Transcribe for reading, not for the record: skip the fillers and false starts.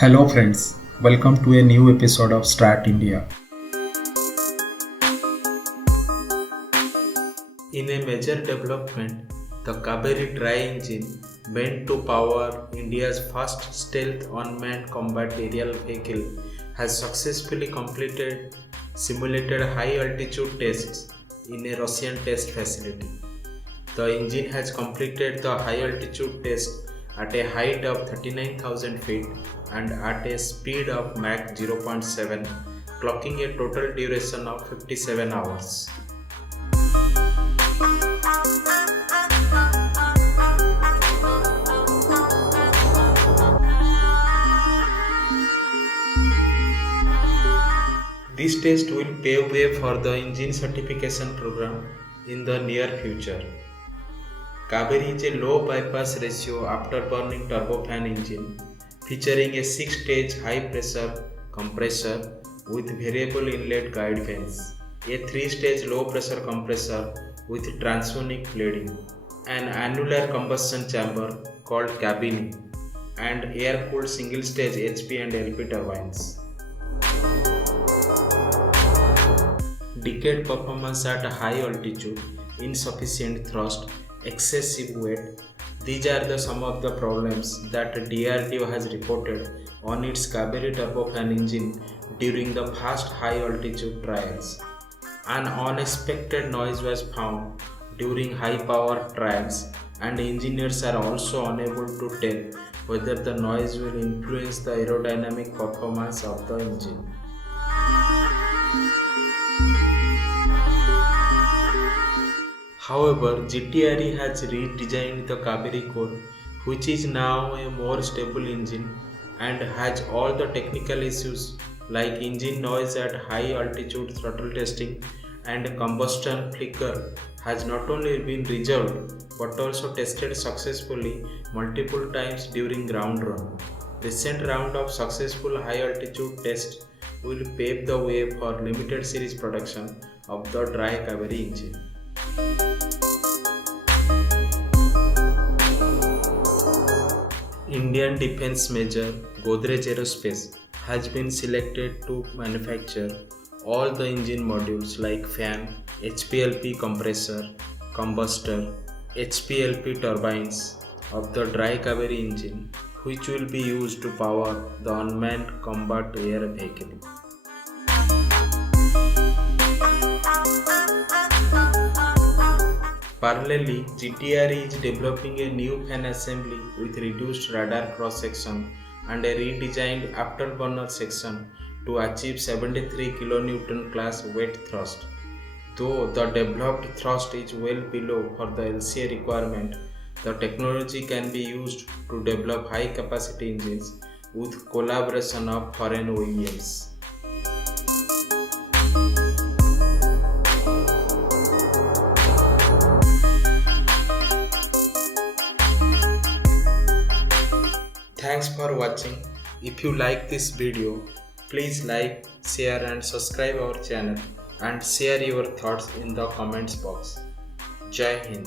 Hello friends, welcome to a new episode of Strat India. In a major development, the Kaveri dry engine, meant to power India's first stealth unmanned combat aerial vehicle, has successfully completed simulated high altitude tests in a Russian test facility. The engine has completed the high altitude test at a height of 39,000 feet and at a speed of Mach 0.7, clocking a total duration of 57 hours. This test will pave way for the engine certification program in the near future. Kaveri is a low bypass ratio afterburning turbofan engine featuring a 6-stage high-pressure compressor with variable inlet guide vanes, a 3-stage low-pressure compressor with transonic bleeding, an annular combustion chamber called cabin, and air-cooled single-stage HP and LP turbines. Decayed performance at high altitude, insufficient thrust, excessive weight. These are some of the problems that DRDO has reported on its Kaveri turbofan engine during the first high altitude trials. An unexpected noise was found during high power trials, and engineers are also unable to tell whether the noise will influence the aerodynamic performance of the engine. However, GTRE has redesigned the Kaveri core, which is now a more stable engine and has all the technical issues like engine noise at high altitude throttle testing and combustion flicker has not only been resolved but also tested successfully multiple times during ground run. Recent round of successful high altitude tests will pave the way for limited series production of the dry Kaveri engine. Indian defense major Godrej Aerospace has been selected to manufacture all the engine modules like fan, HPLP compressor, combustor, HPLP turbines of the dry Kaveri engine, which will be used to power the unmanned combat air vehicle. Parallelly, GTRE is developing a new fan assembly with reduced radar cross-section and a redesigned afterburner section to achieve 73 kN class weight thrust. Though the developed thrust is well below for the LCA requirement, the technology can be used to develop high-capacity engines with collaboration of foreign OEMs. Thanks for watching. If you like this video, please like, share and subscribe our channel and share your thoughts in the comments box. Jai Hind.